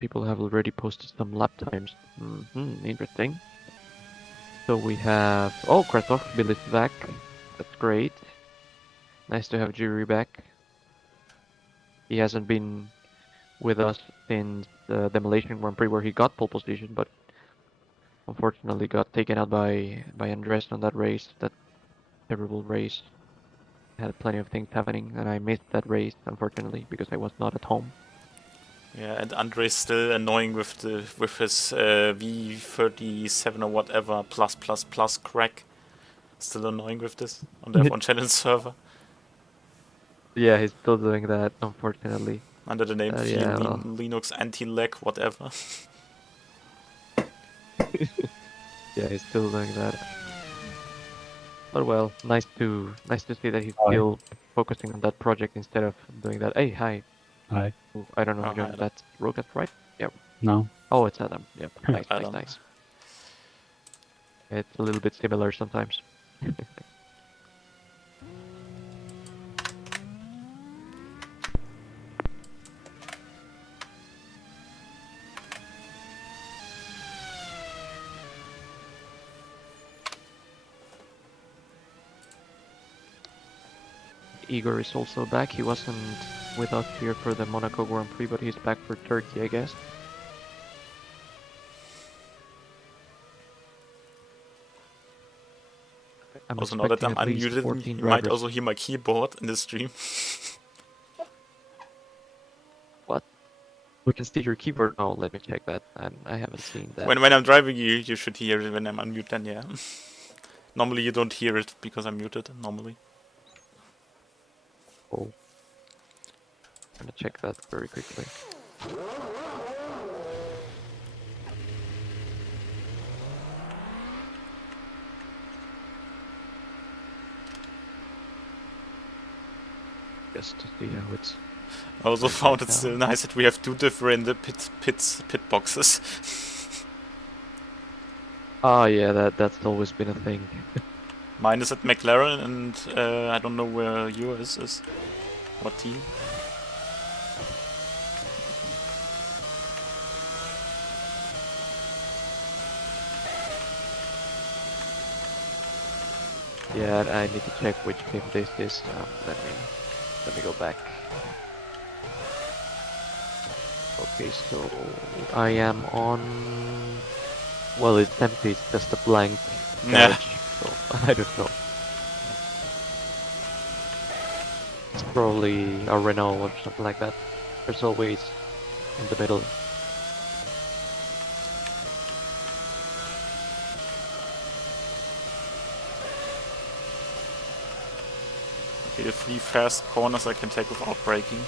People have already posted some lap times. Interesting. So we have... Oh, Kretov, Billy's back. That's great. Nice to have Jury back. He hasn't been with us since the Demolition Grand Prix where he got pole position, but unfortunately got taken out by Andres on that race, that terrible race. Had plenty of things happening, and I missed that race, unfortunately, because I was not at home. Yeah, and Andre's still annoying with his V37 or whatever plus crack. Still annoying with this on the F1 Challenge server. Yeah, he's still doing that, unfortunately. Under the name Yeah, well. Linux anti-lag, whatever. Yeah, he's still doing that. But well, nice to see that he's still focusing on that project instead of doing that. Hey, hi. Hi. Ooh, I don't know Oh, who joined. That's Rogat, right? Yep. No. Oh, it's Adam. Yep. Nice, Adam. nice. It's a little bit similar sometimes. Igor is also back. He wasn't with us here for the Monaco Grand Prix, but he's back for Turkey, I guess. Also, now that I'm unmuted, you might also hear my keyboard in the stream. What? We can see your keyboard. Oh, let me check that. I haven't seen that. When I'm driving, you should hear it. When I'm unmuted, then yeah. Normally you don't hear it because I'm muted. Normally. Oh. I'm gonna check that very quickly. Just to see how it's... I also found it still nice that we have two different pit boxes. Oh yeah, that's always been a thing. Mine is at McLaren, and I don't know where yours is. What team? Yeah, I need to check which team this is. Let me go back. Okay, so I am on... Well, it's empty, it's just a blank garage, so I don't know. It's probably a Renault or something like that. There's always in the middle. Okay, the 3 fast corners I can take without braking.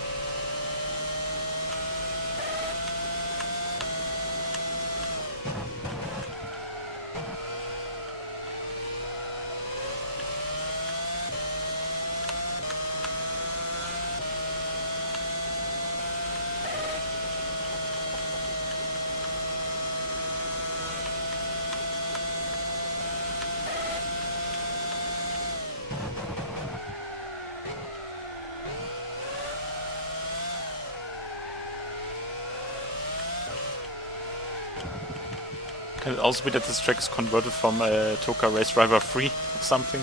Can it also be that this track is converted from Toka Race Driver 3 or something?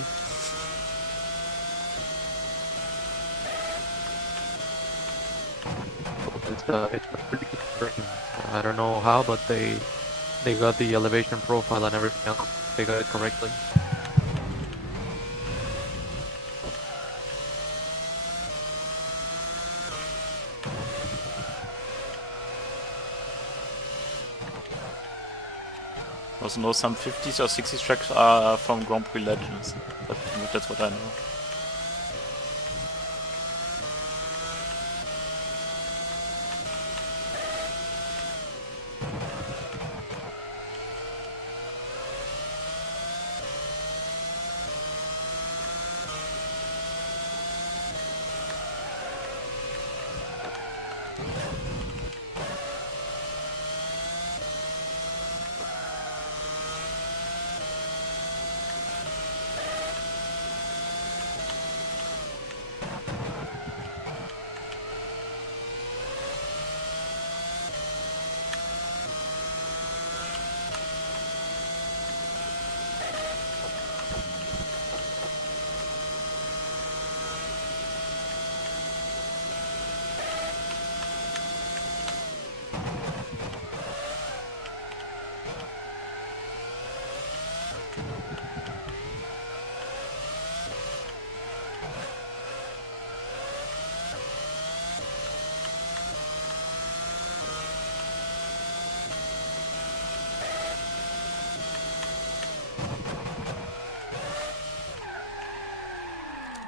It's a pretty good version. I don't know how, but they got the elevation profile and everything else. They got it correctly. I also know some 50s or 60s tracks are from Grand Prix Legends, but that's what I know.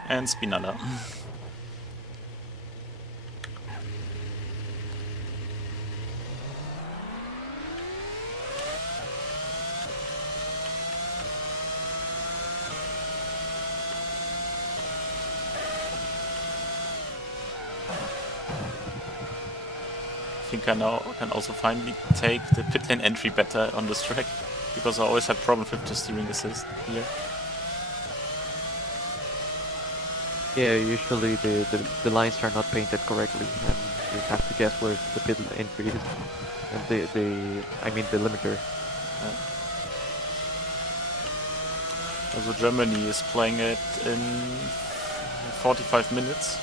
And Spinalla. I think I now can also finally take the pit lane entry better on this track, because I always had problems with the steering assist here. Yeah, usually the lines are not painted correctly, and you have to guess where the pit entry is, and the limiter. Also Germany is playing it in 45 minutes,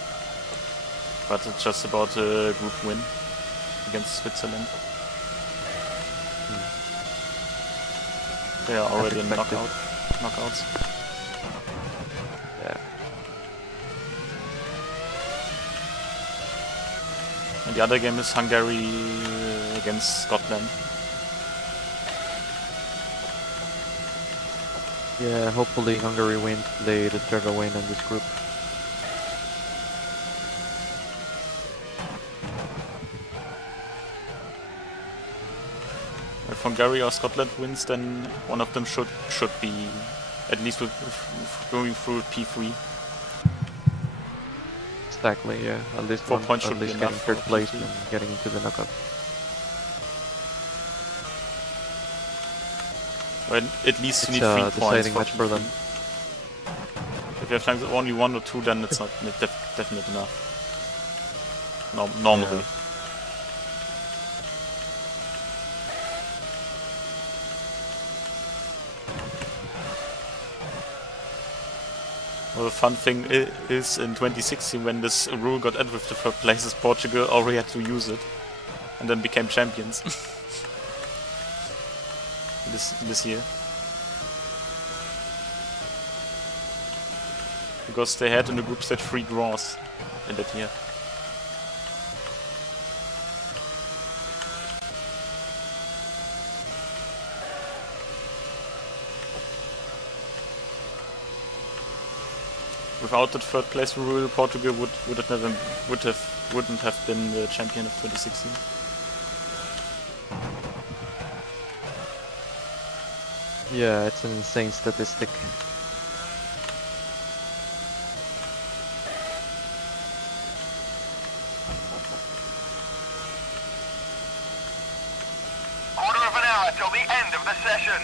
but it's just about a group win against Switzerland. They are already in knockouts. Yeah. And the other game is Hungary against Scotland. Yeah, hopefully Hungary wins. They deserve a win in this group. If Hungary or Scotland wins, then one of them should be at least going through P3. Exactly, yeah. At least 4 one, points at should be least enough getting for third place P3. and getting into the knockout. Or at least you need 3 points deciding for match for them. P3. If you have like only 1 or 2, then it's not definitely enough. Normally. Yeah. Well, the fun thing is in 2016 when this rule got added with the third places, Portugal already had to use it and then became champions this year. Because they had in the group stage 3 draws in that year. Without that third place rule, Portugal wouldn't have been the champion of 2016. Yeah, it's an insane statistic. Quarter of an hour till the end of the session.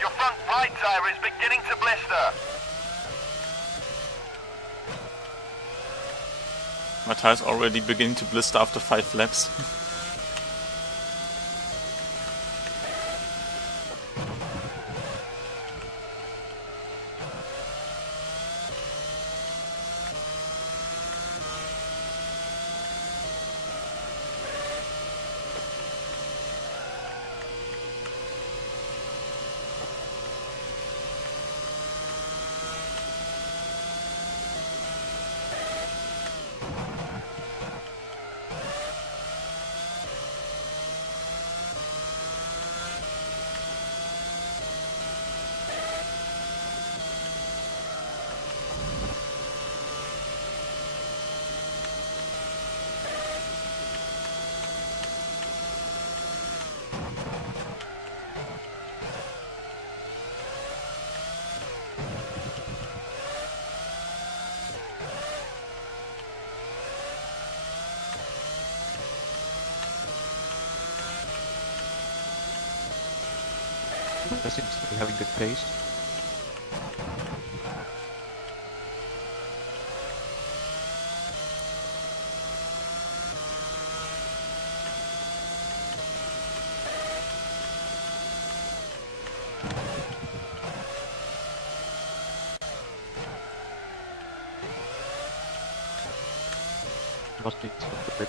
Your front right tyre is beginning to blister. My tire's already beginning to blister after 5 laps. That seems to be having good pace. must be super quick.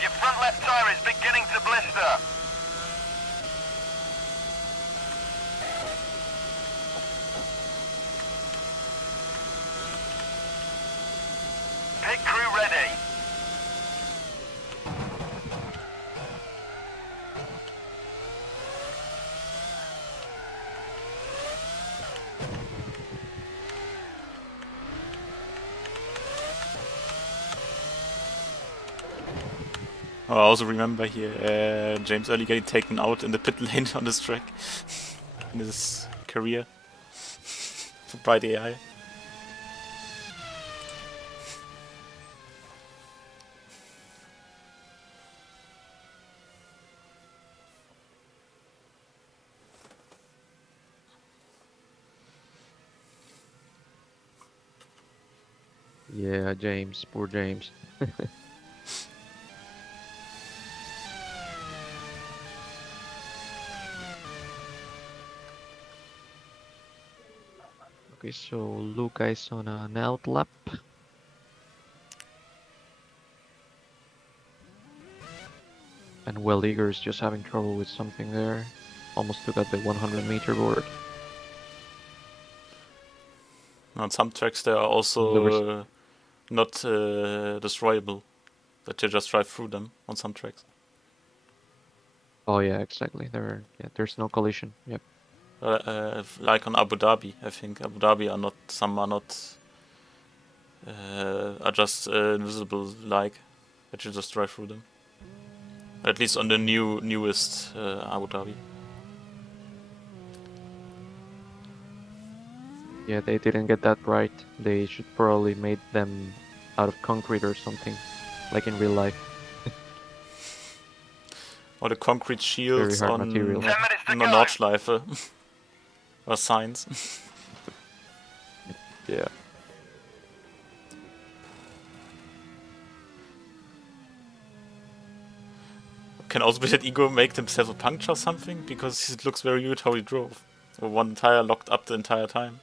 Your front left tire is beginning to blister. Pit crew ready. Oh, I also remember here James Early getting taken out in the pit lane on this track in his career by the AI. Yeah, James, poor James. Okay, so Luca is on an out lap. And Well Eager is just having trouble with something there. Almost took out the 100-meter board. On some tracks they are also not destroyable, that you just drive through them on some tracks. Oh yeah, exactly. There's no collision. Yep. Like on Abu Dhabi, I think Abu Dhabi are not, some are not, are just invisible, like that you just drive through them. At least on the newest Abu Dhabi. Yeah, they didn't get that right. They should probably made them out of concrete or something, like in real life. Or the concrete shields hard on material. 10 minutes to go. Nordschleife or signs. Yeah. Can also be that Ego make himself a puncture or something, because it looks very weird how he drove. Or one tire locked up the entire time.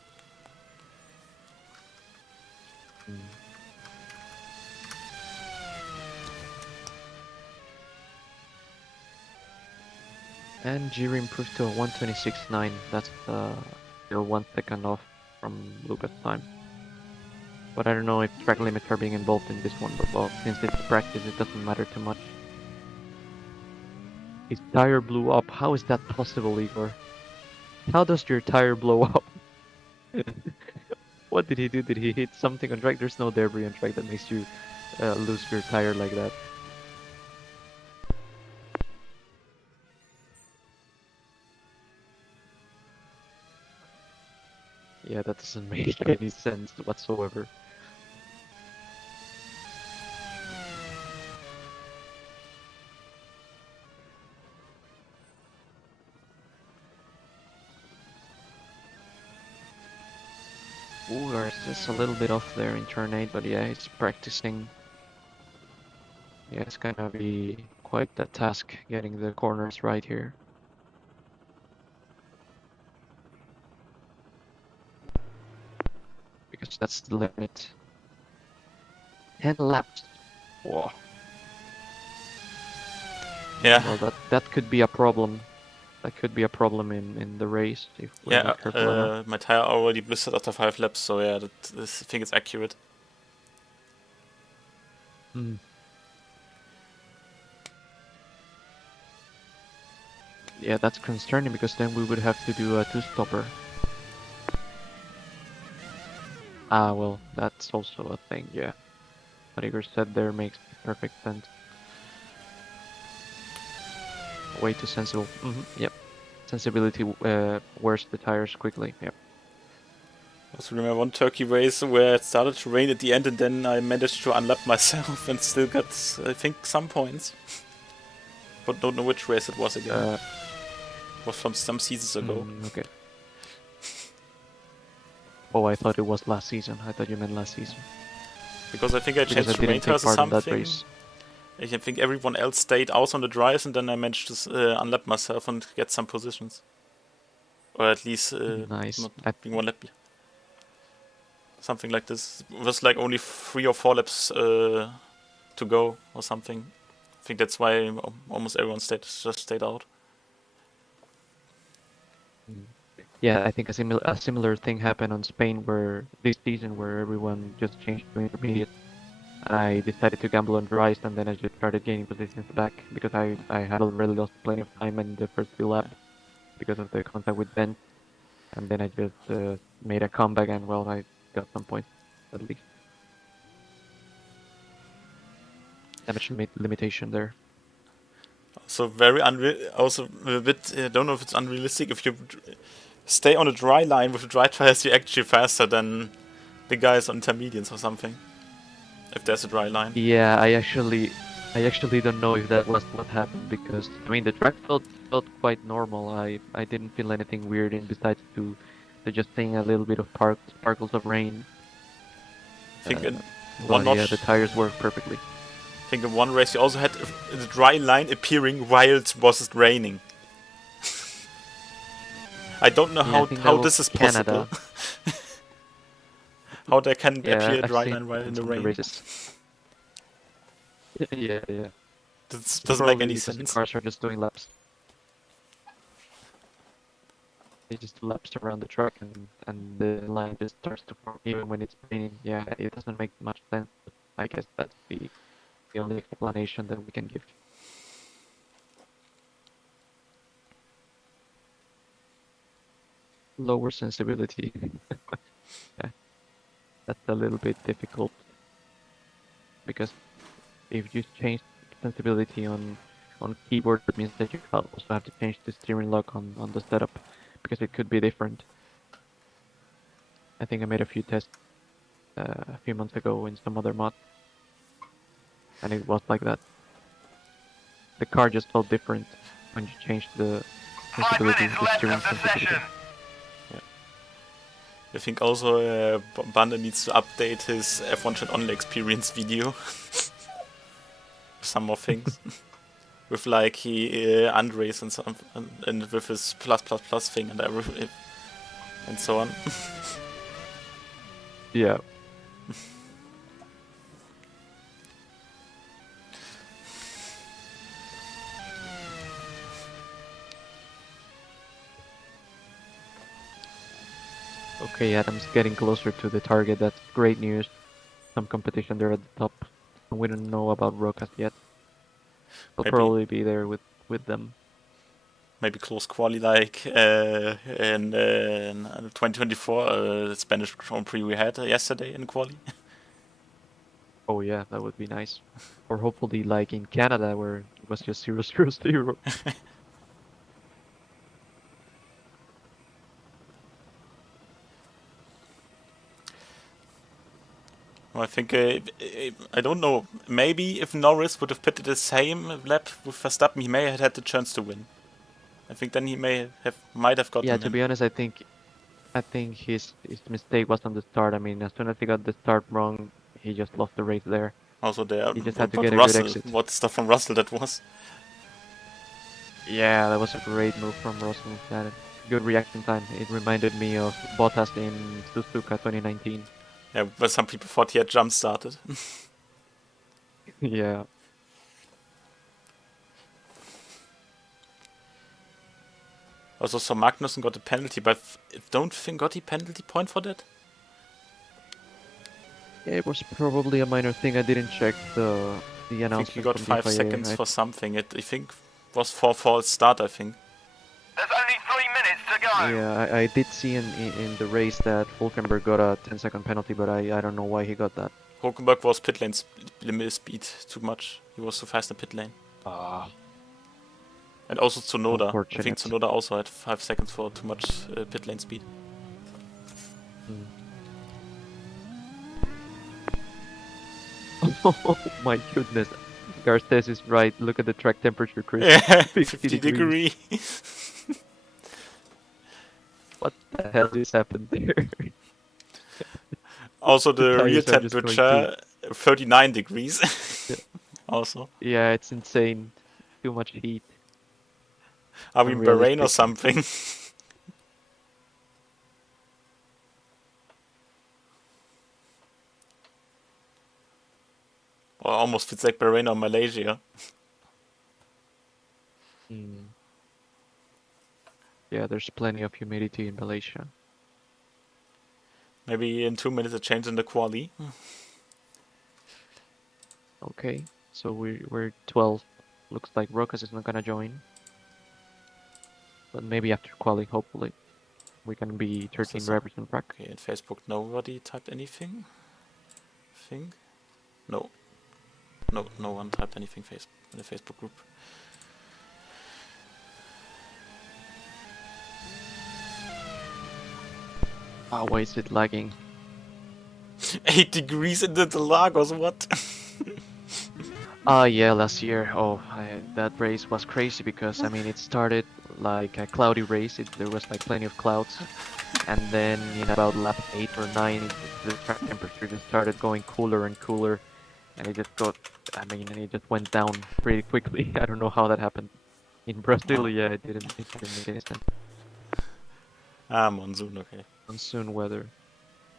And Jiri improved to a 126.9. That's still 1 second off from Luca's time. But I don't know if track limits are being involved in this one, but well, since it's practice, it doesn't matter too much. His tire blew up. How is that possible, Igor? How does your tire blow up? What did he do? Did he hit something on track? There's no debris on track that makes you lose your tire like that. Yeah, that doesn't make any sense whatsoever. Ugar is just a little bit off there in turn 8, but yeah, he's practicing. Yeah, it's gonna be quite the task getting the corners right here. Because that's the limit. 10 laps. Whoa. Yeah. Well, that could be a problem. That could be a problem in the race if we're not careful enough. My tire already blistered after 5 laps, so yeah, I think it's accurate. Yeah, that's concerning because then we would have to do a two-stopper. Ah, well, that's also a thing, yeah. What Igor said there makes perfect sense. Way too sensible. Yep. sensibility wears the tires quickly. Yeah. I also remember one Turkey race where it started to rain at the end, and then I managed to unlap myself and still got, I think, some points. But don't know which race it was again. It was from some seasons ago. Okay. Oh, I thought it was last season. I thought you meant last season. Because I think I Because changed I to rain didn't take tires or part in that something. race. I think everyone else stayed out on the dries, and then I managed to unlap myself and get some positions. Or at least Nice. not being one lap. Something like this. It was like only 3 or 4 laps to go or something. I think that's why almost everyone just stayed out. Yeah, I think a similar thing happened on Spain where this season where everyone just changed to intermediate. I decided to gamble on dries and then I just started gaining positions back because I had already lost plenty of time in the first few laps because of the contact with Ben. And then I just made a comeback and well, I got some points at least. Damage limitation there. So very also a bit. Don't know if it's unrealistic. If you stay on a dry line with dry tires, you're actually faster than the guys on intermediates or something. If there's a dry line. Yeah, I actually don't know if that was what happened because I mean the track felt quite normal. I didn't feel anything weird in besides to just seeing a little bit of sparkles of rain. I think in But one notch. yeah, the tires work perfectly. I think in one race you also had the dry line appearing while it was raining. I don't know Yeah, I think that how was this is Canada. possible. How there can Yeah, appear a I've dry seen line while it in the some of rain. races. Yeah. This doesn't make any Probably because the sense. cars are just doing laps. They just laps around the track and the line just starts to form even when it's raining. Yeah, it doesn't make much sense. But I guess that's the only explanation that we can give. Lower sensibility. Yeah, that's a little bit difficult because if you change sensibility on keyboard, it means that you also have to change the steering lock on the setup because it could be different. I think I made a few tests a few months ago in some other mod, and it was like that. The car just felt different when you changed the 5 sensibility, minutes the left steering of the sensibility. session. I think also Banda needs to update his F1 Chat Online experience video. Some more things. With like he unrace and some and with his plus thing and everything and so on. Yeah. Okay, Adam's getting closer to the target. That's great news. Some competition there at the top. We don't know about Rokas yet. He'll Maybe- probably be there with them. Maybe close quali like in 2024 the Spanish Grand Prix we had yesterday in quali. Oh yeah, that would be nice. Or hopefully like in Canada where it was just 0-0-0. I think I don't know. Maybe if Norris would have pitted the same lap with Verstappen, he may have had the chance to win. I think then he might have gotten Yeah, him. to be honest, I think his mistake was on the start. I mean, as soon as he got the start wrong, he just lost the race there. Also there, He just had to but get a good Russell, exit. what stuff from Russell that was. Yeah, that was a great move from Russell. That good reaction time. It reminded me of Bottas in Suzuka 2019. Yeah, but some people thought he had jump started. Yeah. Also, so Magnussen got a penalty, but don't think got he penalty point for that? Yeah, it was probably a minor thing. I didn't check the I think announcement he got from 5 the FIA. seconds for something. I think was for false start. I think. There's only 3 minutes to go. Yeah, I did see in the race that Hulkenberg got a 10-second penalty, but I don't know why he got that. Hulkenberg was pit lane limit speed too much. He was too fast in pit lane. And also Tsunoda. I think Unfortunate. Tsunoda also had 5 seconds for too much pit lane speed. Mm. Oh my goodness. Garces is right. Look at the track temperature, Chris. Yeah, 50 degrees. What the hell just happened there? Also The the real tires are just going temperature, 39 degrees. Yeah. Also. Yeah, it's insane. Too much heat. Are we in Bahrain or Unrealistic. something? Or almost feels like Bahrain or Malaysia. Mm. Yeah, there's plenty of humidity in Malaysia. Maybe in 2 minutes a change in the quali. Okay, so we're 12. Looks like Rokas is not gonna join. But maybe after quali, hopefully. We can be 13 this on? reps in track. Okay, in Facebook nobody typed anything. Think? No. No one typed anything in the Facebook group. Ah, why is it lagging? 8 degrees in the Lagos, what? Yeah, last year. That race was crazy because I mean it started like a cloudy race. There was like plenty of clouds, and then in about lap 8 or 9, the track temperature just started going cooler and cooler, and it just got. I mean, and it just went down pretty quickly. I don't know how that happened. In Brazil, yeah, it didn't make any sense. Ah, monsoon, okay. Monsoon weather,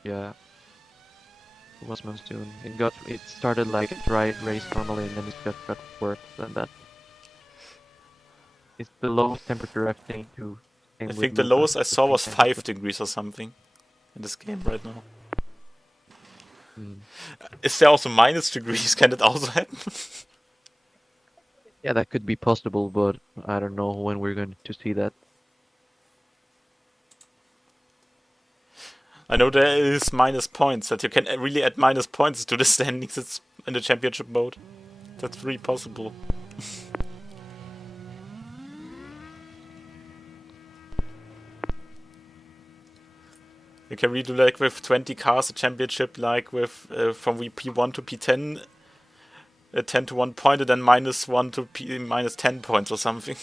yeah, it was monsoon. It started like a dry race normally, and then it just got worse than that. It's the lowest temperature I've seen too. I Same with think the Luca, lowest I the saw same was kind of 5 stuff. degrees or something in this game right now. Mm. Is there also minus degrees? Can it also happen? Yeah, that could be possible, but I don't know when we're going to see that. I know there is minus points, that you can really add minus points to the standings it's in the championship mode. That's really possible. You can redo like with 20 cars a championship, like with from P1 to P10, 10 to 1 point, and then -1 to minus 10 points or something.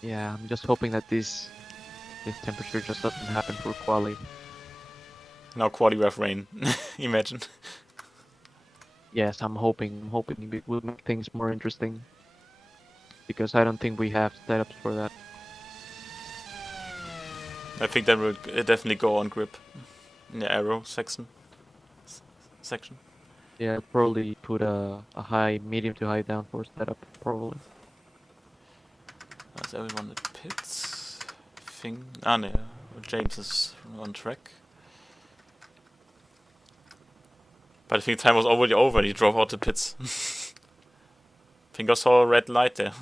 Yeah, I'm just hoping that this temperature just doesn't happen for quali. Now quali we have rain. Imagine. Yes, I'm hoping it will make things more interesting. Because I don't think we have setups for that. I think that will definitely go on grip in the arrow section. Yeah, I'll probably put a high, medium to high downforce setup, probably. Is everyone at pits? No, James is on track. But I think time was already over and he drove out the pits. I think I saw a red light there.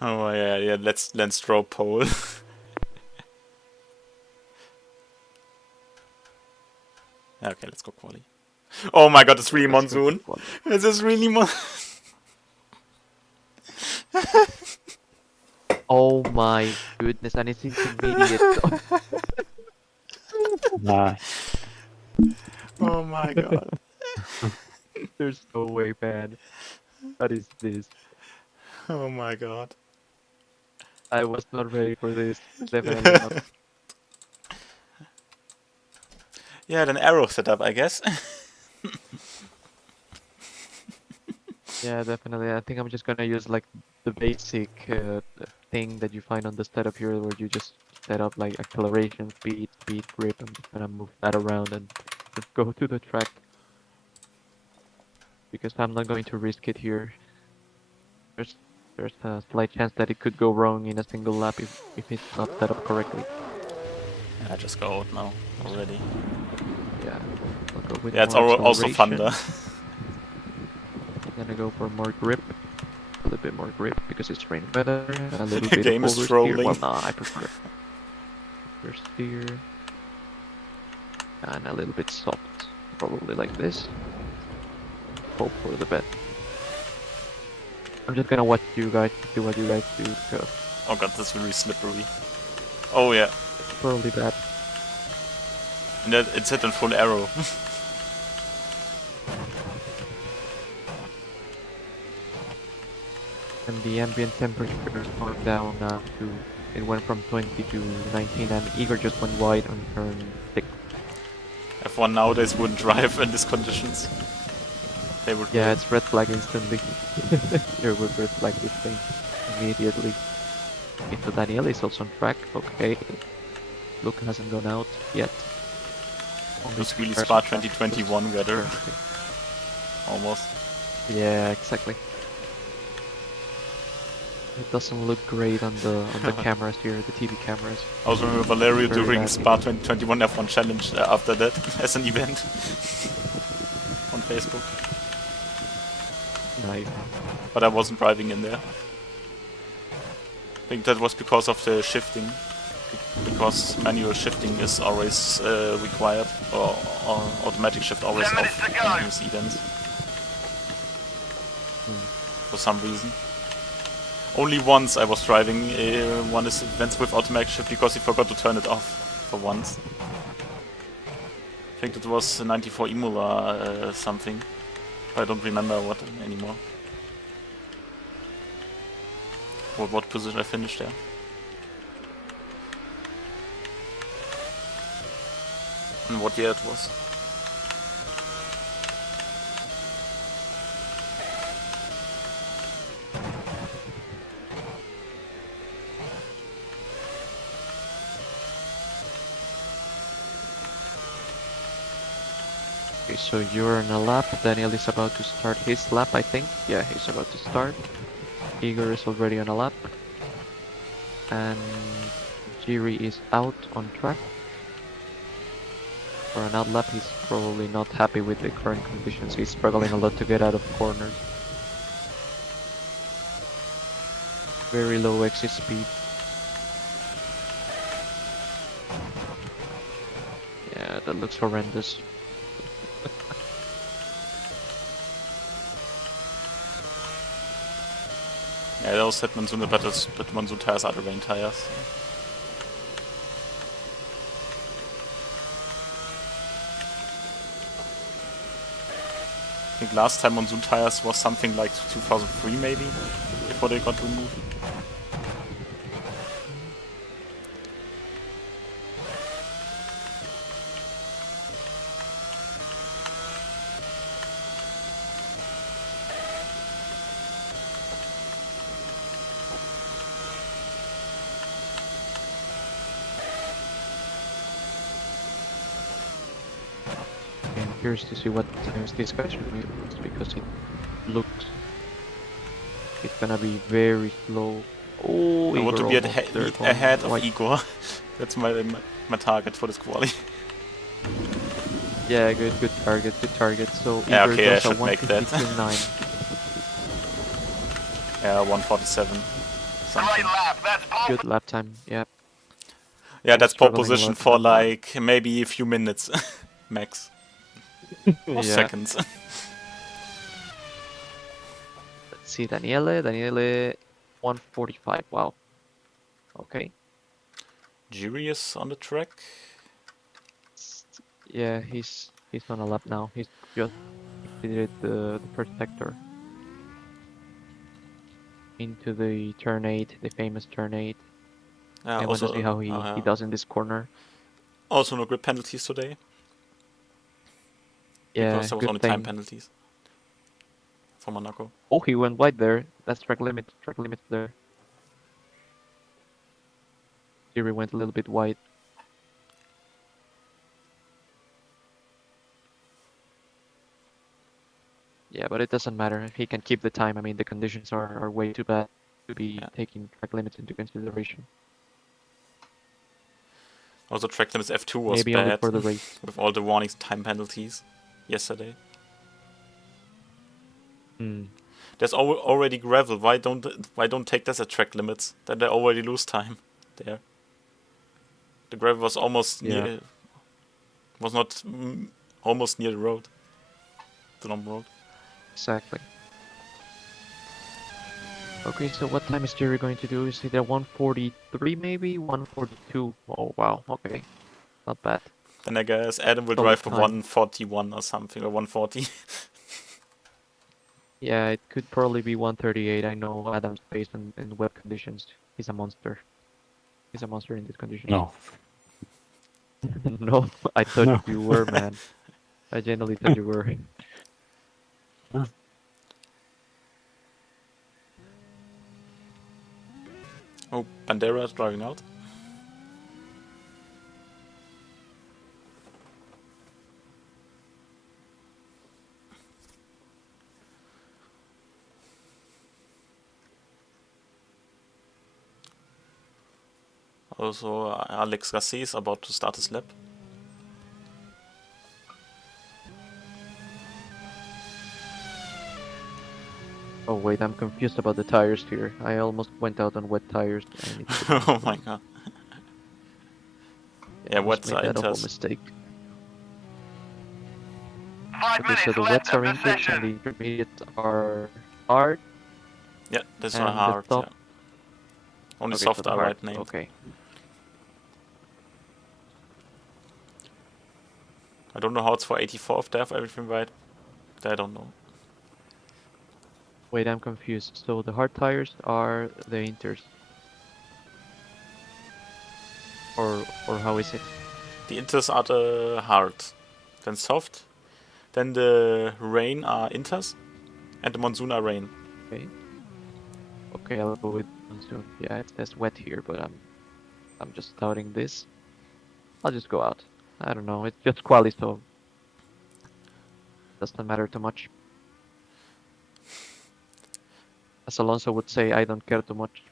Oh yeah, let's draw pole. Okay, let's go quali. Oh my god, it's really Let's go monsoon. quali. This is really Oh my goodness, and it's intermediate. Nice. Oh my god. There's no way, man. What is this? Oh my god. I was not ready for this. Definitely not. Yeah, then arrow setup, I guess. Yeah, definitely. I think I'm just gonna use like the basic thing that you find on the setup here, where you just set up like acceleration, speed, grip. I'm just gonna move that around and just go to the track because I'm not going to risk it here. There's there's a slight chance that it could go wrong in a single lap if it's not set up correctly. I just go out now already. Yeah, I'll go with Yeah, it's more also acceleration. thunder. Gonna go for more grip. A little bit more grip because it's rain weather. A little bit of Game is oversteer. Well, trolling. nah, I prefer understeer. And a little bit soft. Probably like this. Hope for the best. I'm just gonna watch you guys see what you guys do because Oh god, that's really slippery. Oh yeah, it's probably bad. and it's hit in full arrow. And the ambient temperature is going down to it went from 20 to 19 and Igor just went wide on turn 6. F1 nowadays wouldn't drive in these conditions. They would. Yeah, it's red flag instantly. Here would red flag this thing immediately. Okay, so Daniel is also on track. Okay. Luke hasn't gone out yet. Only It's really cars Spa on track, 2021 just weather. currently. Almost. Yeah, exactly. It doesn't look great on the cameras here, the TV cameras. I also remember Valerio Very during bad. Spa 2021 F1 Challenge after that as an event on Facebook. Nice. But I wasn't driving in there. I think that was because of the shifting. Because manual shifting is always required, or automatic shift always 10 minutes off to go. in these events. For some reason. Only once I was driving one of the events with automatic shift because he forgot to turn it off for once. I think it was 94 Imola something. I don't remember what anymore. What position I finished there. And what year it was. Okay, so you're in a lap. Daniel is about to start his lap, I think. Yeah, he's about to start. Igor is already on a lap. And Jiri is out on track. For an out lap, he's probably not happy with the current conditions. He's struggling a lot to get out of corners. Very low exit speed. Yeah, that looks horrendous. Yeah, those said Monsoon but Monsoon tires are the rain tires. I think last time Monsoon tires was something like 2003 maybe, before they got removed. Okay, I'm curious to see what times this guy should be because it looks it's gonna be very slow. Oh, I want to Igor be almost there going ahead of wide. Igor. That's my target for this quali. Yeah, good target, good target. So Yeah, Igor okay, I does a should make that. 152.9. Yeah, 147. Great Something. lap. That's pole Good lap time, yeah. Yeah, Was that's pole struggling a position lot for on that. like maybe a few minutes max. Or Yeah. seconds. Let's see, Daniele, 145. Wow. Okay. Jiri is on the track. Yeah, he's on a lap now. He's just exited the first sector. into the turn 8, the famous turn 8. I want to see how he does in this corner. Also no grip penalties today. Yeah, Because there was good only thing. time penalties for Monaco. Oh, he went wide there. That's track limit there. Jiri went a little bit wide. Yeah, but it doesn't matter. He can keep the time. I mean, the conditions are way too bad to be taking track limits into consideration. Also, track limits F2 was Maybe bad only for the race. with all the warnings, time penalties yesterday. There's already gravel. Why don't take this at track limits? Then they already lose time there. The gravel was almost near. Was not almost near the road. The long road. Exactly. Okay, so what time is Jerry going to do? Is it at 1:43 maybe? 1:42. Oh wow, okay. Not bad. Then I guess Adam will Solid drive for time. 141 or something, or 140. Yeah, it could probably be 138. I know Adam's pace in wet conditions. He's a monster. He's a monster in these conditions. No. No, I thought No. you were, man. I genuinely thought you were. Oh, Bandera is driving out. Also, Alex Gasset is about to start his lap. Oh wait, I'm confused about the tires here. I almost went out on wet tires. Oh my god. Yeah, wets are made that awful inters. mistake. 5 Okay, minutes so the left wets of are the inters and the session. intermediates are hard. Yeah, this and one hard. the top... Yeah. Only okay, soft so the are hard. right named. Okay. I don't know how it's for 84 if they have everything right. I don't know. Wait, I'm confused. So the hard tires are the inters. Or how is it? The inters are the hard. Then soft. Then the rain are inters. And the monsoon are rain. Okay. Okay, I'll go with monsoon. Yeah, it says wet here, but I'm just doubting this. I'll just go out. I don't know. It's just quali, so doesn't matter too much. As Alonso would say, I don't care too much.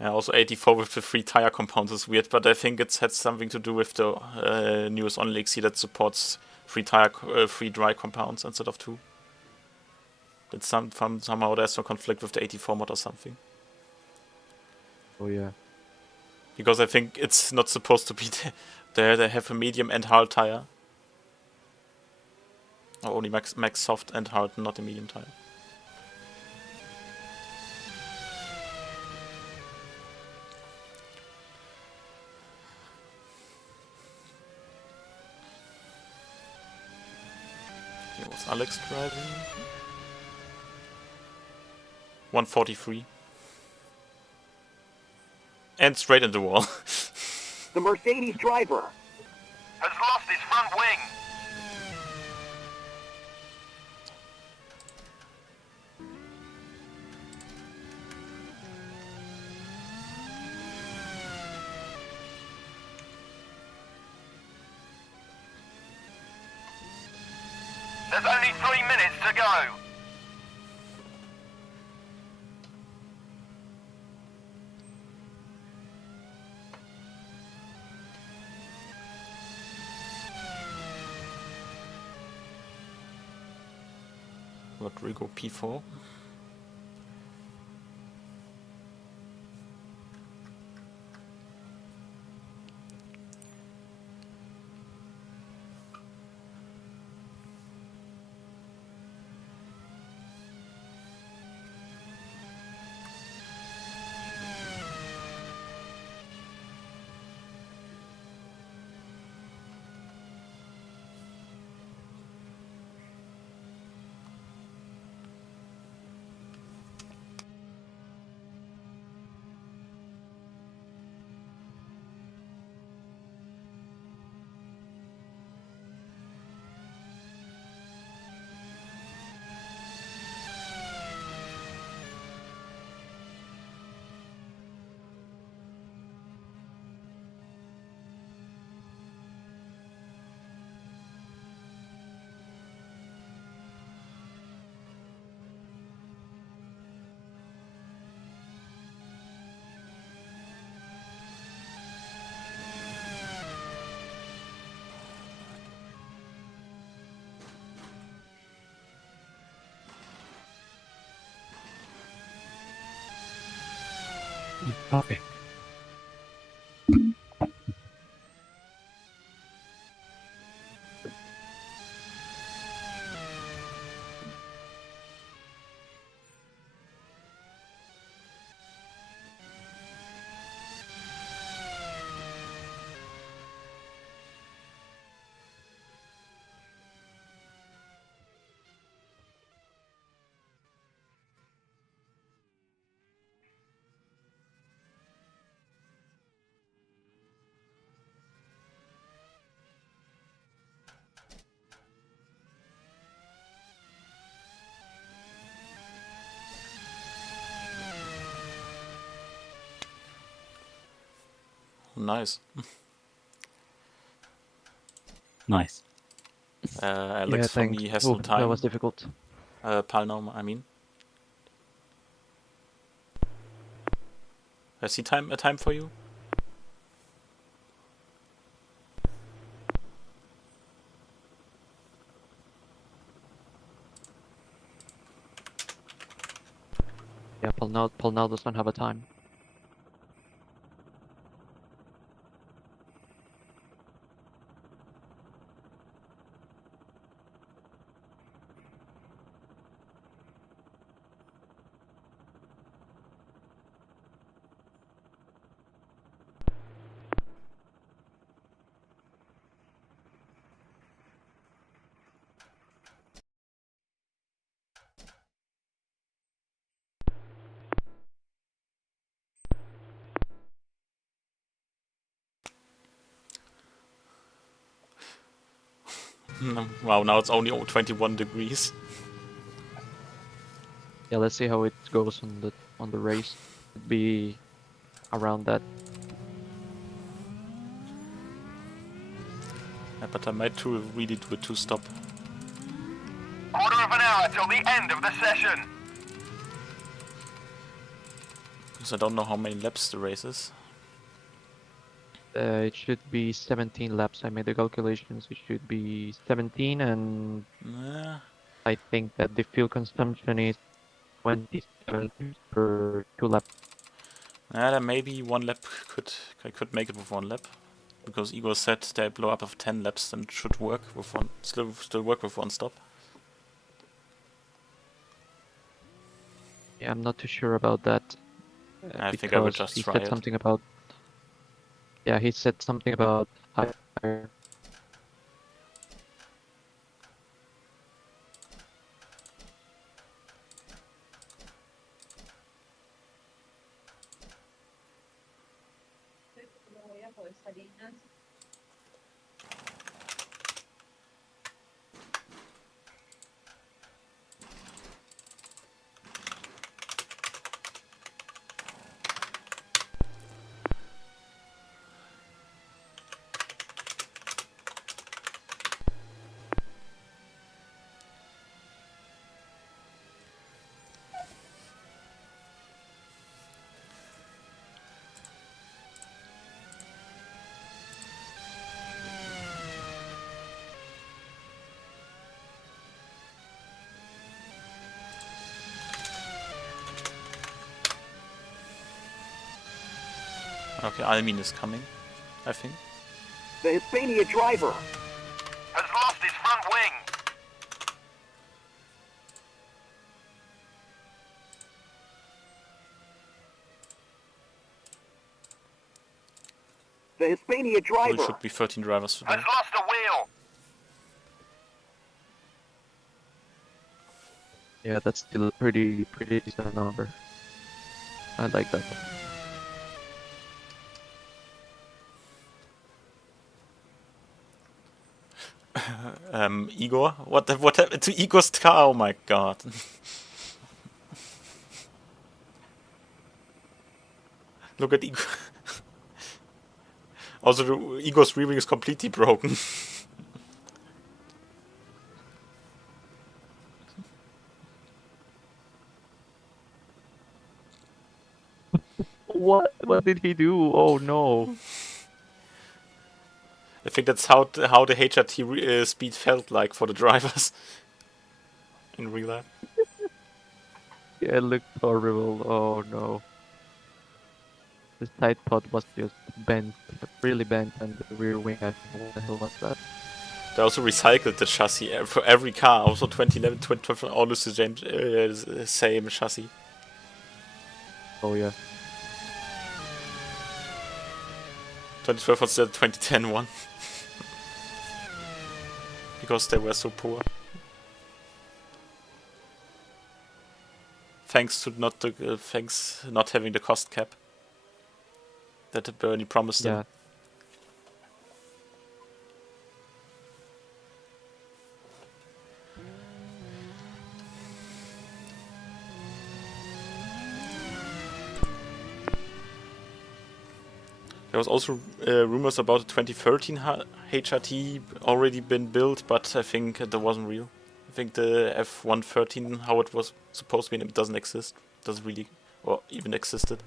Yeah, also 84 with the 3 tire compounds is weird, but I think it's had something to do with the newest only XC that supports 3 dry compounds instead of 2. It's somehow there's no conflict with the 84 mod or something. Oh yeah. Because I think it's not supposed to be there. They have a medium and hard tire. Or only max soft and hard, not a medium tire. Here was Alex driving. 143. And straight in the wall. The Mercedes driver Has lost his front wing. There's only 3 minutes to go. Rodrigo P4. Okay. Nice. Nice. Alex Yeah, for thanks. me has Oh, no that time. was difficult. Palnom, I mean. Has he a time for you? Yeah, Paul now doesn't have a time. Wow, now it's only 21 degrees. Yeah, let's see how it goes on the race. It'd be around that. Yeah, but I might really do a two-stop. Quarter of an hour till the end of the session. Because I don't know how many laps the race is. It should be 17 laps. I made the calculations. It should be 17, and Nah. I think that the fuel consumption is 27 per 2 laps. Then maybe one lap I could make it with one lap. Because Igor said they blow up of 10 laps, then it should work with one still work with one stop. Yeah, I'm not too sure about that. I think I would Because just he try said it. something about. Yeah, he said something about higher. Okay, Almin is coming, I think. The Hispania driver. Has lost his front wing. The Hispania We driver. should be 13 drivers today. Has lost a wheel. Yeah, that's still a pretty decent number. I like that. Igor? What happened to Igor's car? Oh my god. Look at Igor. Also, Igor's rear wing is completely broken. What did he do? Oh no. I think that's how the HRT speed felt like for the drivers in real life. Yeah, it looked horrible. Oh no. the side pod was just bent, really bent, and the rear wing, I don't know what the hell was that. They also recycled the chassis for every car. Also 2011, 2012, all is the same chassis. Oh yeah. 2012 was the 2010 one. Because they were so poor. Thanks not having the cost cap that Bernie promised them. Yeah. There was also rumors about the 2013 HRT already been built, but I think that wasn't real. I think the F113, how it was supposed to be, it doesn't exist. Doesn't really, or even existed.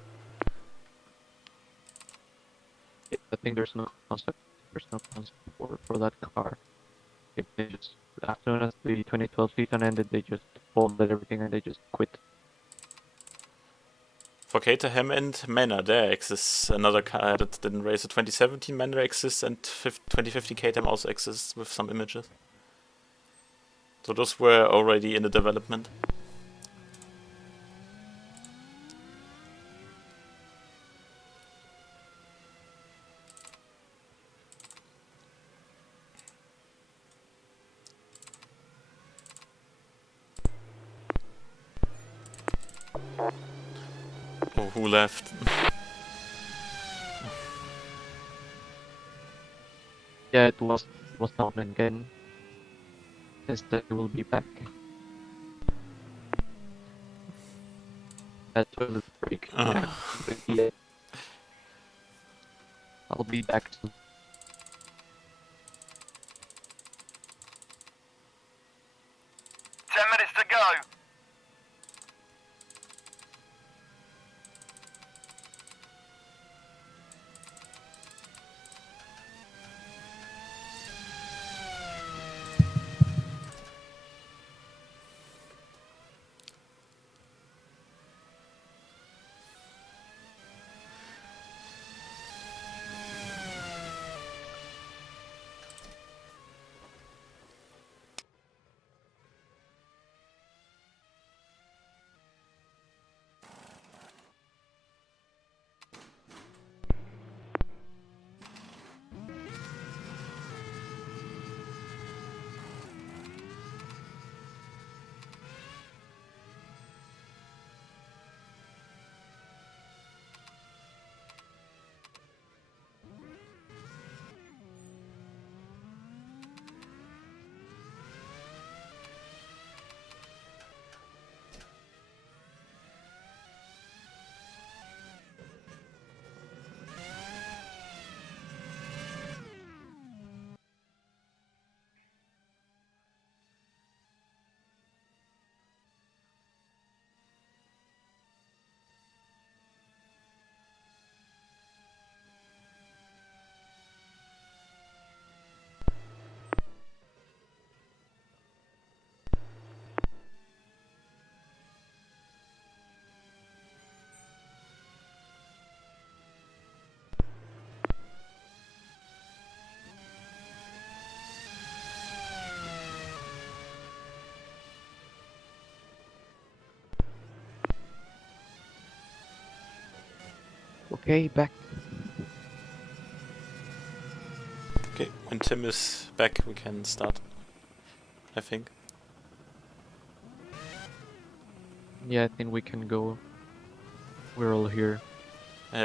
I think there's no concept. There's no concept for that car. They just, as soon as the 2012 season ended, they just folded everything and they just quit. For Caterham and Manor, there exists another car that didn't race. The 2017 Manor exists, and 2015 Caterham also exists with some images. So those were already in the development. Oh, who left? Yeah, it was down again. Instead, it will be back. That toilet break. Yeah. I'll be back soon. Ten minutes to go. Okay, back. Okay, when Tim is back, we can start. I think. Yeah, I think we can go. We're all here.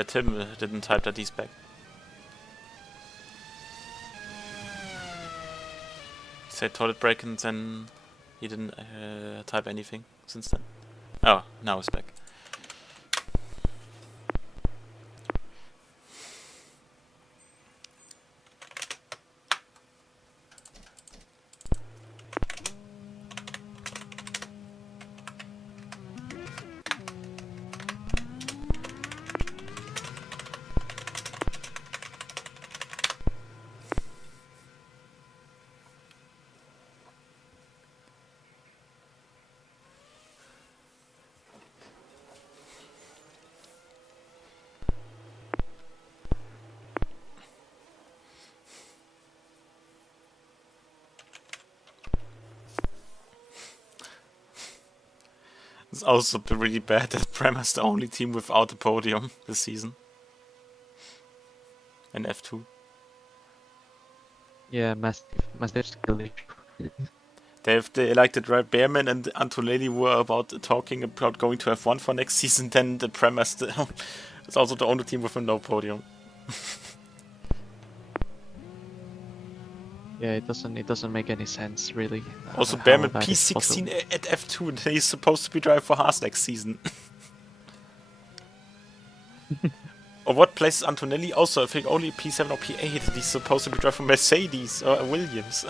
Tim didn't type that he's back. He said toilet break and then he didn't type anything since then. Oh, now he's back. It's also really bad that Prema's the only team without a podium this season. In F2. Yeah, massive skill issue. They like the Red Bearman and Antonelli were talking about going to F1 for next season. Then the Prema's it's also the only team with a no podium. Yeah, it doesn't make any sense really. Also, how Bearman that is P16 possible. at F2 and he's supposed to be driving for Haas next season. Or what place is Antonelli? Also, I think only P7 or P8 and he's supposed to be driving for Mercedes or Williams.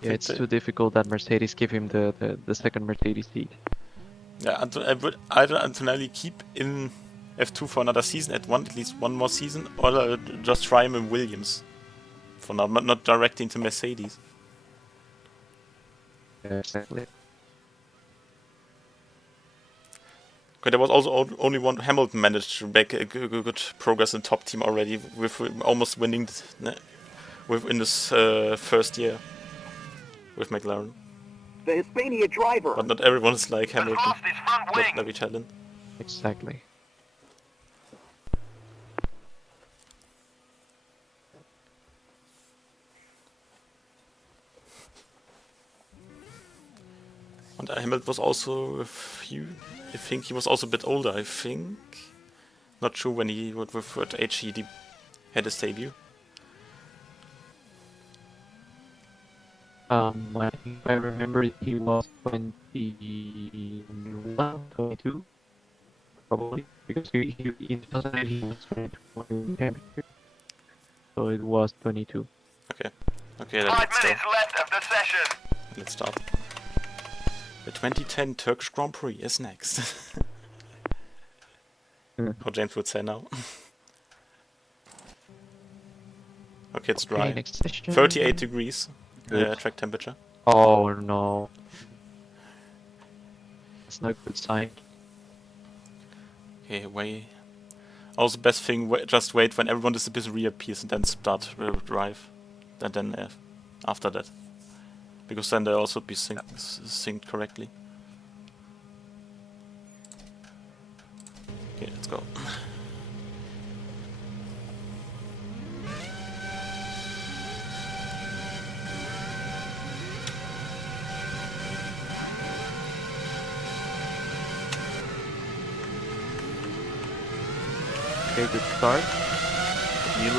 Yeah, it's too difficult that Mercedes give him the second Mercedes seat. Yeah, I would either Antonelli keep in F2 for another season, at least one more season, or just try him in Williams for now, not directly into Mercedes. Yeah, exactly. Okay, there was also only one. Hamilton managed to make a good progress in top team already, with almost winning within this first year with McLaren. The Hispania driver. But not everyone is like Has Hamilton. lost his front Not wing. every talent. Exactly. And Hamilton was also a few. I think he was also a bit older. I think. Not sure when what age he had his debut. I think if I remember he was 21, 22, probably, because he in 2008 he was 22 in the championship, so it was 22. Okay, then 5 let's minutes start. left of the session. Let's start. The 2010 Turkish Grand Prix is next. How James would say now. Okay, it's dry. Okay, next session. 38 degrees Good. track temperature. Oh no, that's not a good sign. Okay, Also, best thing, just wait when everyone disappears and reappears and then start drive. Then after that. Because then they'll also be synced correctly. Okay, let's go. Okay, good start. Neil,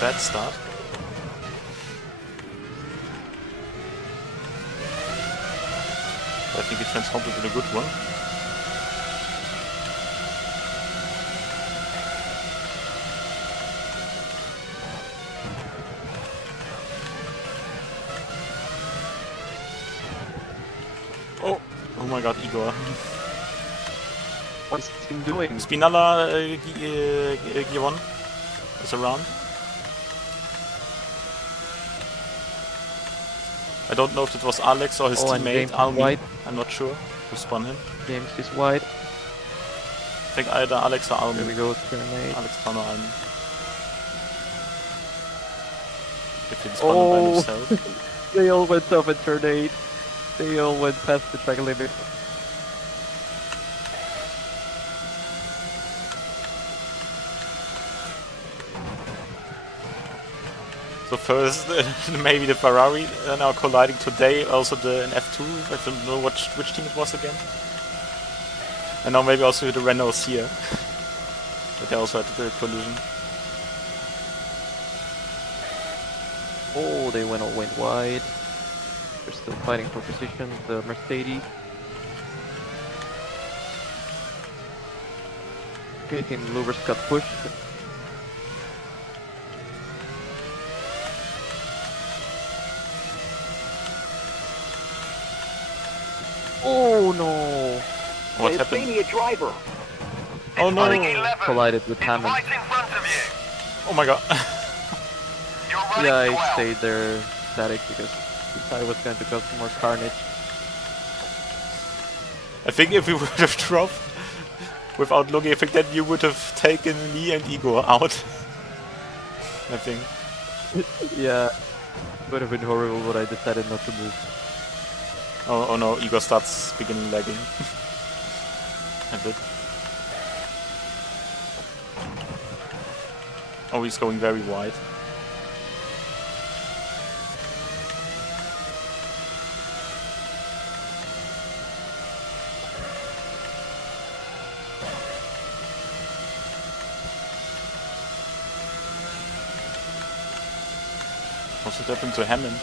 bad start. I think he transformed it in a good one. Oh my god, Igor. What's this team doing? Spinella gear 1 is around. I don't know if it was Alex or his Oh, and teammate James is Almi. wide. I'm not sure who spun him. James is wide. I think either Alex or Almi. Here we go, turn 8. Alex spun or Almi. If he spun him by himself. They all went off at turn 8. They all went past the track limit. So first, maybe the Ferrari are now colliding today. Also in F2. I don't know which team it was again. And now maybe also the Renaults here. But they also had the collision. Oh, they went wide. They're still fighting for position. The Mercedes. Okay, Team Louvers got pushed. Oh no! What The happened? Hispania driver. Oh no! Running 11. Collided with It's Hammond. right in front of you. Oh my god! You're running Yeah, I 12. stayed there static because I was going to cause more carnage. I think if we would have dropped without looking, I think then you would have taken me and Igor out. I think. Yeah. Would have been horrible, but I decided not to move. Oh no, Igor starts beginning lagging. A bit. Oh, he's going very wide. What's happened to Hammond?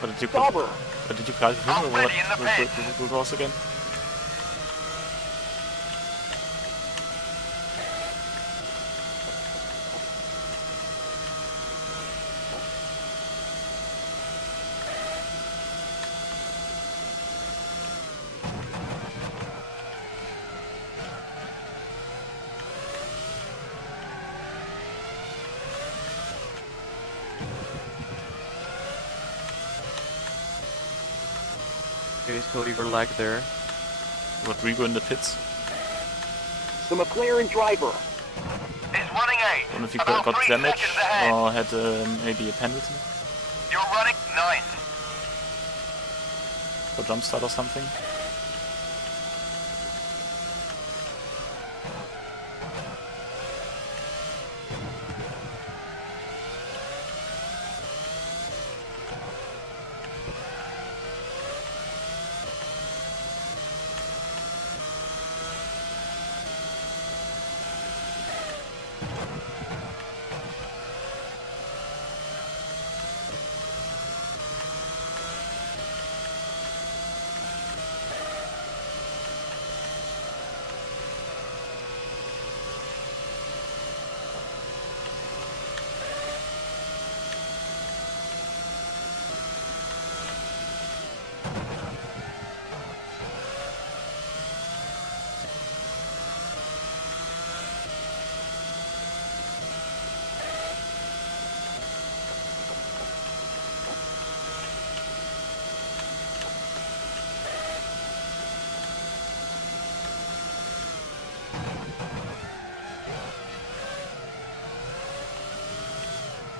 What did you Sauber. What did you crash with him, or Already in the pit. what was again? Okay, so you were lag there. Rodrigo in the pits. The McLaren driver. Is running I don't know if he about got 3 damage seconds ahead. or had maybe a penalty You're running 9th. for jump start or something.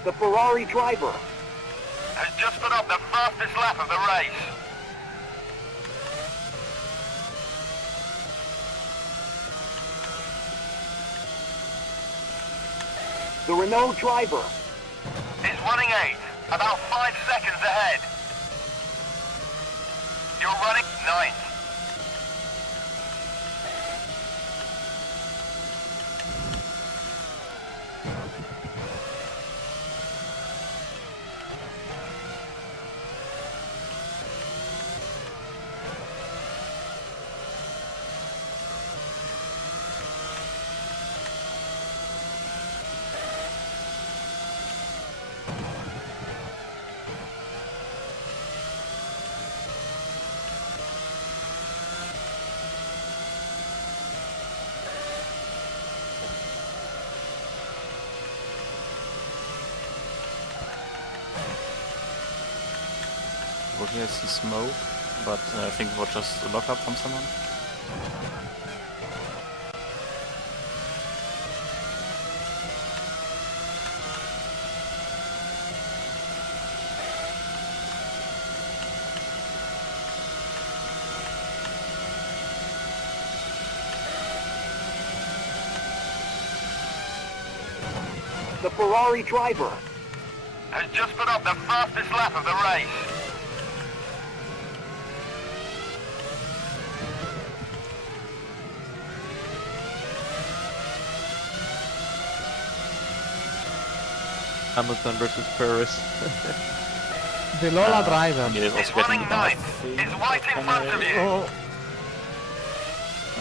The Ferrari driver. Has just put up the fastest lap of the race. The Renault driver. Is running 8th. About 5 seconds ahead. You're running 9th. Over here I see smoke, but I think it was just a lockup from someone. The Ferrari driver. Has just put up the fastest lap of the race. Hamilton versus Paris. The Lola driver. And he is Is also getting running the 9th. Is right in front of you.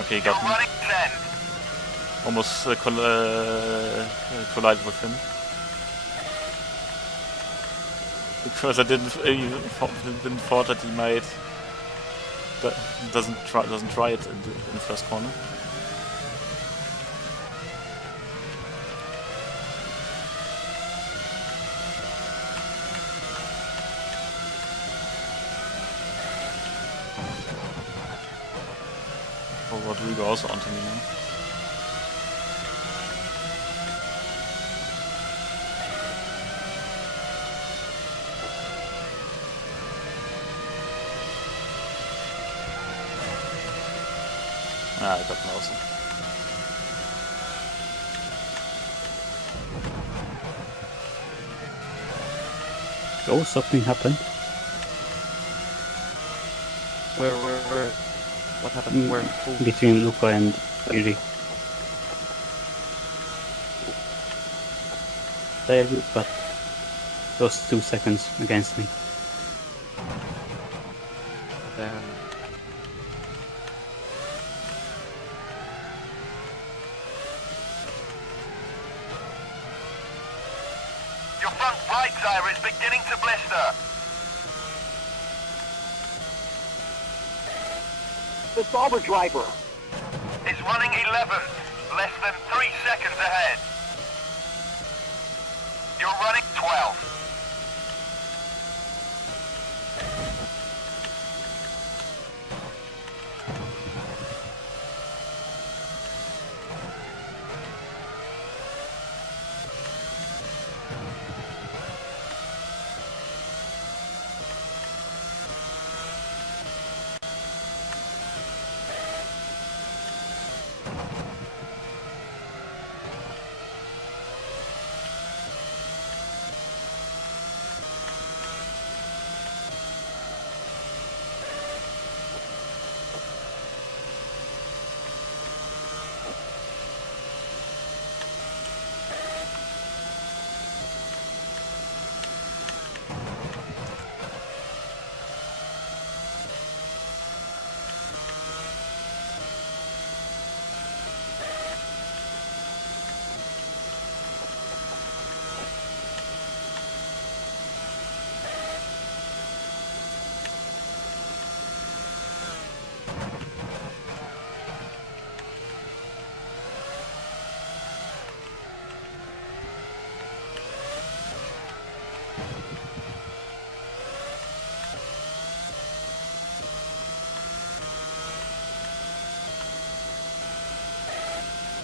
Okay, he You're got me. running 10th. Almost collided with him. Because I didn't thought that he might doesn't try it in the first corner. Oh, Rodrigo also onto me now. Ah, I got Nelson. Oh, something happened. Where? What happened? Where? Who? Between Luca and Yuri. Saved, but lost 2 seconds against me. Damn. Your front right tire is beginning to blister. The Sauber driver. Is running 11th, less than 3 seconds ahead. You're running 12th.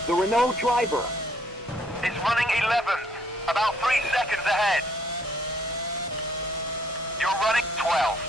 The Renault driver. Is running 11th, about 3 seconds ahead. You're running 12th.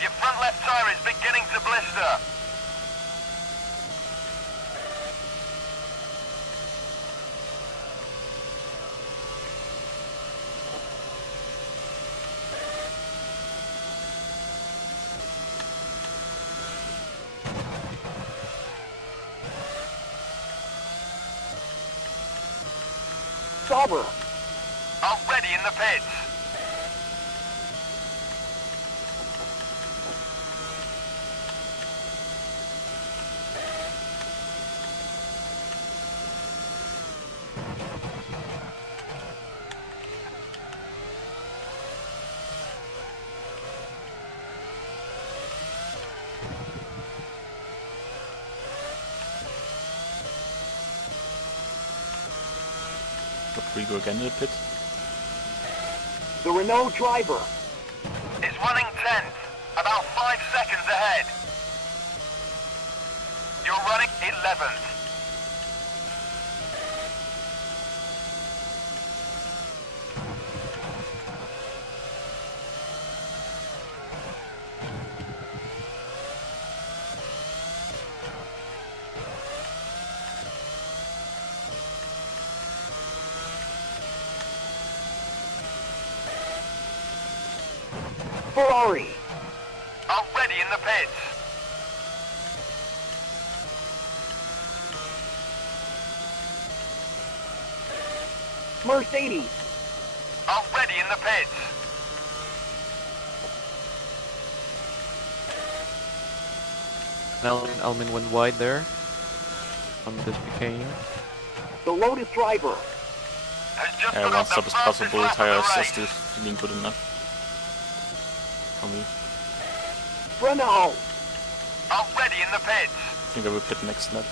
Your front left tire is beginning to blister. Sauber. Already in the pits. Rodrigo again in the pit. The Renault driver. Is running 10th, about 5 seconds ahead. You're running 11th. Ferrari. Already in the pits. Mercedes. Already in the pits. Almin went wide there on this chicane. The Lotus driver. Has just Yeah, put one up the stop is fastest possible. lap of the Tires are race. still feeling good enough for me. Renault. Already in the pits. I think I will pit next lap.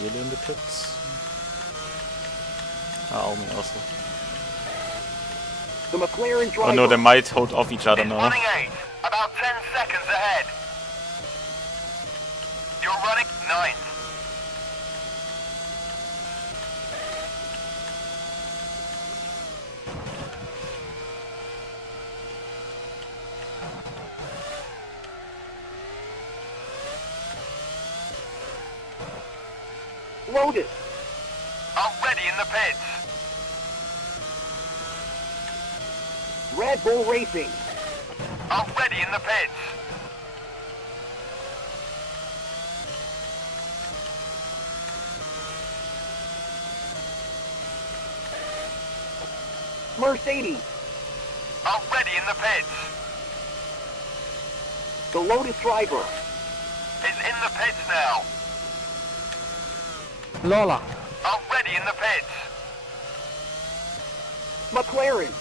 Nearly in the pits. Oh, me also. The McLaren driver. Oh no, they might hold off each other Is now. running 8, about 10 seconds ahead. You're running 9th. Lotus. Already in the pits. Red Bull Racing. Already in the pits. Mercedes. Already in the pits. The Lotus driver. Is in the pits now. Lola. Already in the pits. McLaren.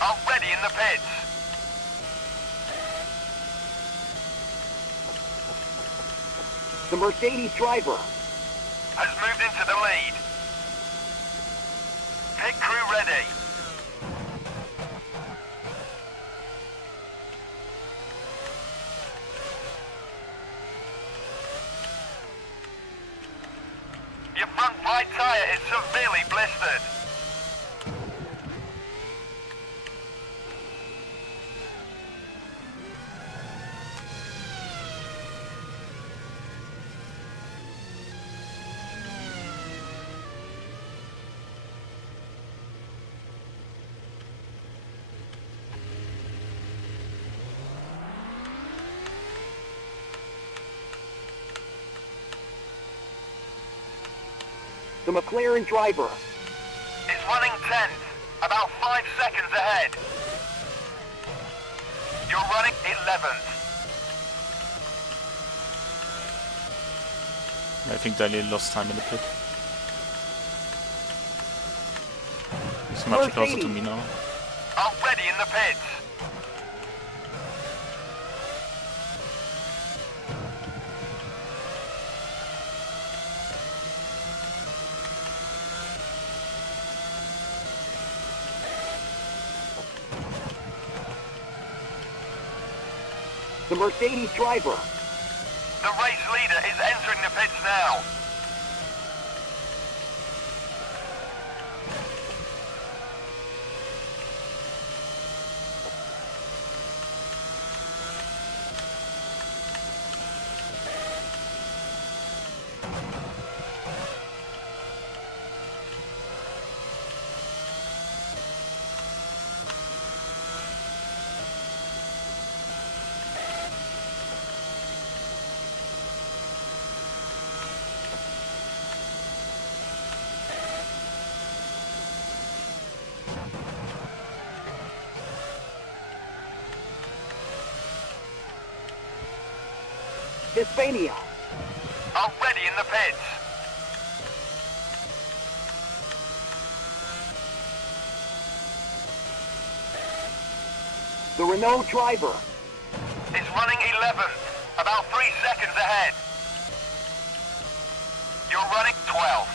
Already in the pits. The Mercedes driver. Has moved into the lead. Pit crew ready. Your front right tyre is severely blistered. The McLaren driver. Is running 10th, about 5 seconds ahead. You're running 11th. I think Daly lost time in the pit. He's much closer to me now. Already in the pits. The Mercedes driver. The race leader is entering the pits now. Hispania. Already in the pits. The Renault driver. Is running 11th, about 3 seconds ahead. You're running 12th.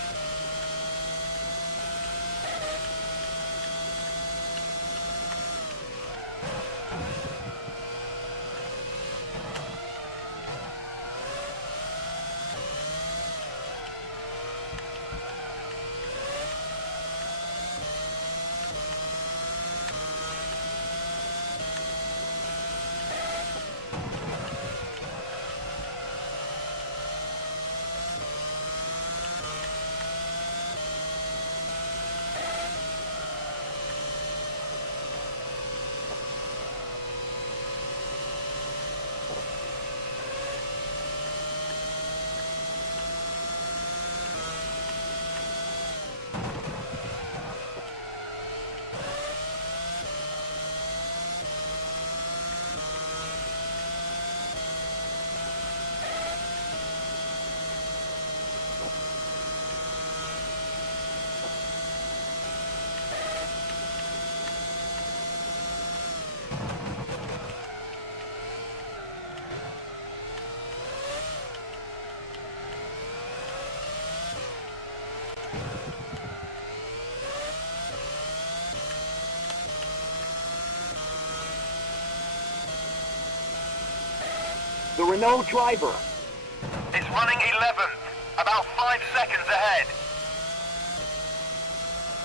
Renault driver. is running 11th, about 5 seconds ahead.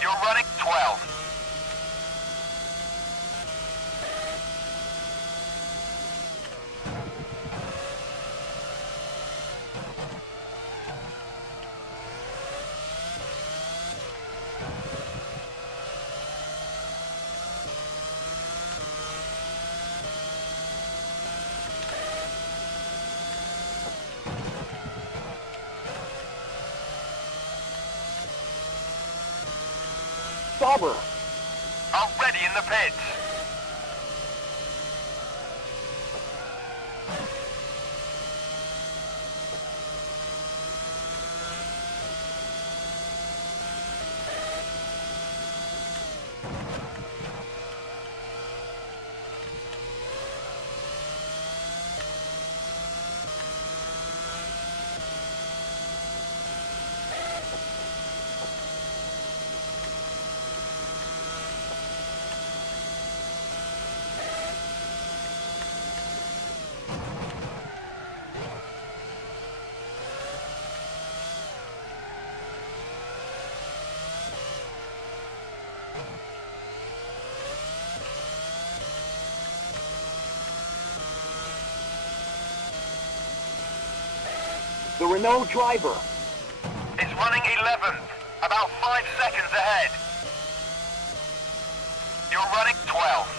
You're running 12th. Sauber. Already in the pits. The Renault driver. Is running 11th, about 5 seconds ahead. You're running 12th.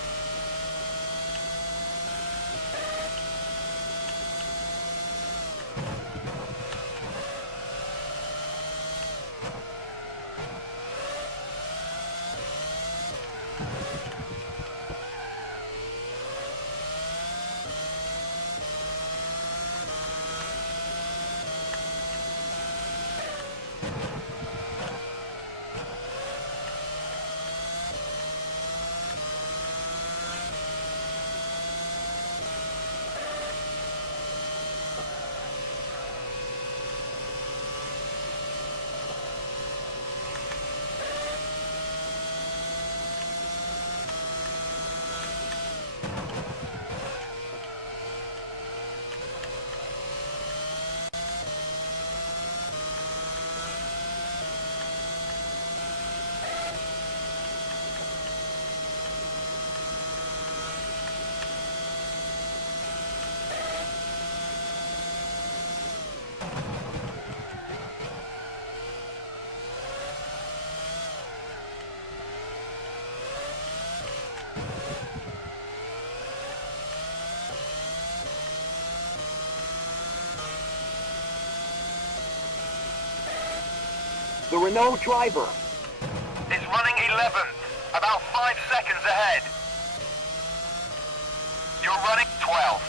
The Renault driver. Is running 11th, about 5 seconds ahead. You're running 12th.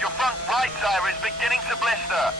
Your front right tire is beginning to blister.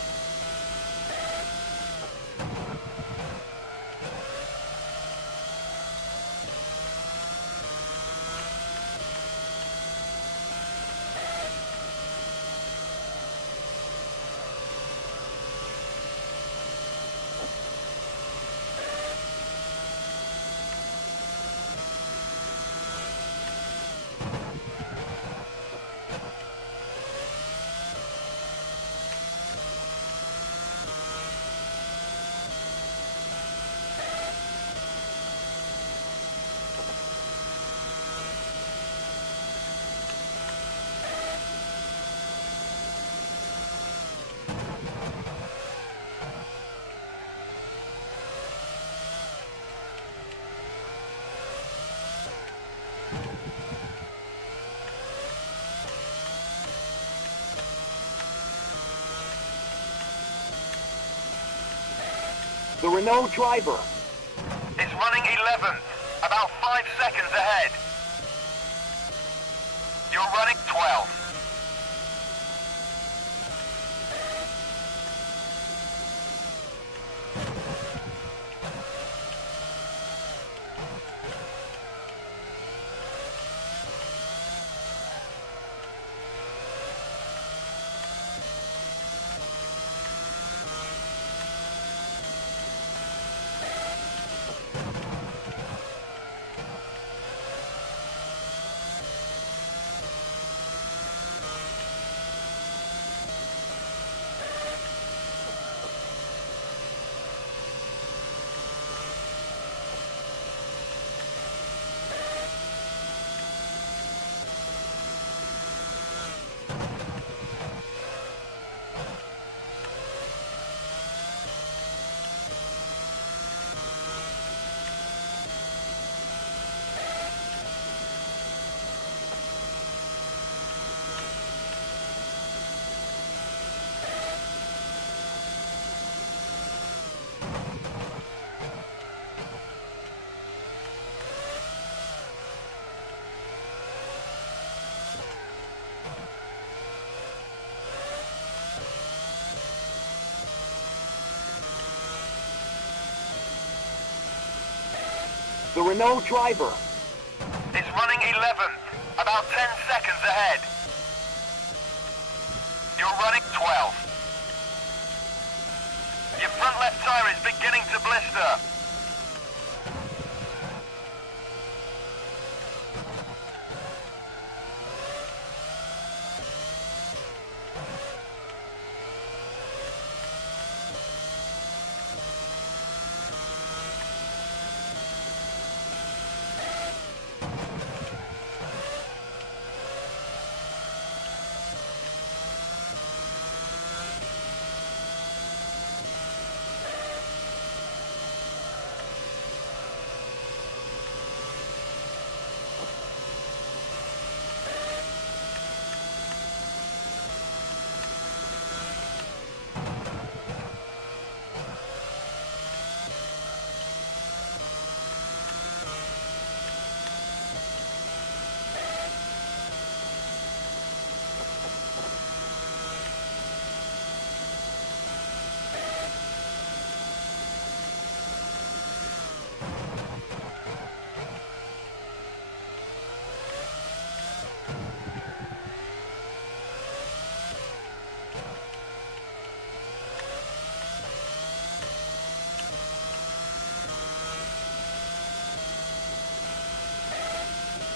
The Renault driver. Is running 11th, about 5 seconds ahead. You're running 12th. The Renault driver. Is running 11th, about 10 seconds ahead. You're running 12th. Your front left tire is beginning to blister.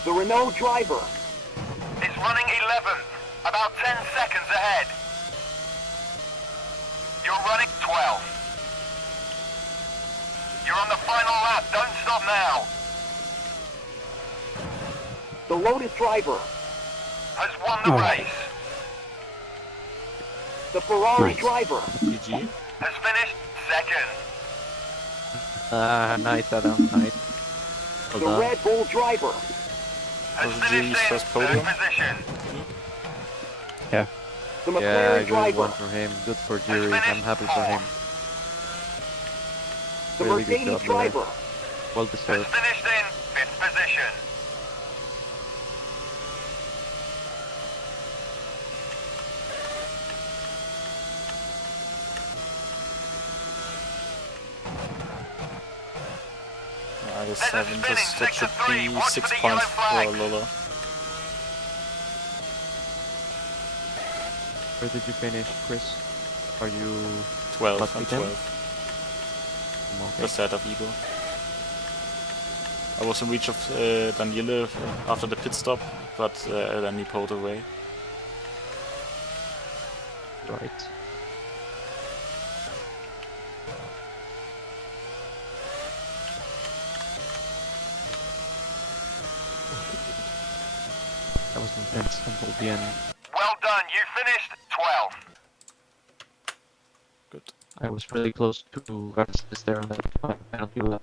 The Renault driver. Is running 11th, about 10 seconds ahead. You're running 12th. You're on the final lap, don't stop now. The Lotus driver. Has won the race. The Ferrari Nice. driver. GG. Has finished second. Nice, Adam, nice. Well The done. Red Bull driver. Has Was it finished Jimmy's in first third podium? position. Yeah. The Yeah, McLaren good driver. one for him. Good for Jury. I'm happy for him. The Really good Mercedes job, Lewis. driver. Well Has deserved. finished in fifth position. I guess There's a 7, spinning that sector should 3. be Watch 6 for the points yellow flag. for Lolo. Where did you finish, Chris? Are you 12 Lucky and 10? 12. okay? Just ahead of Igor. I was in reach of Daniele after the pit stop, but then he pulled away. Right. That was intense until the end. Well done, you finished 12th. Good. I was really close to Verstappen there on that penalty lap.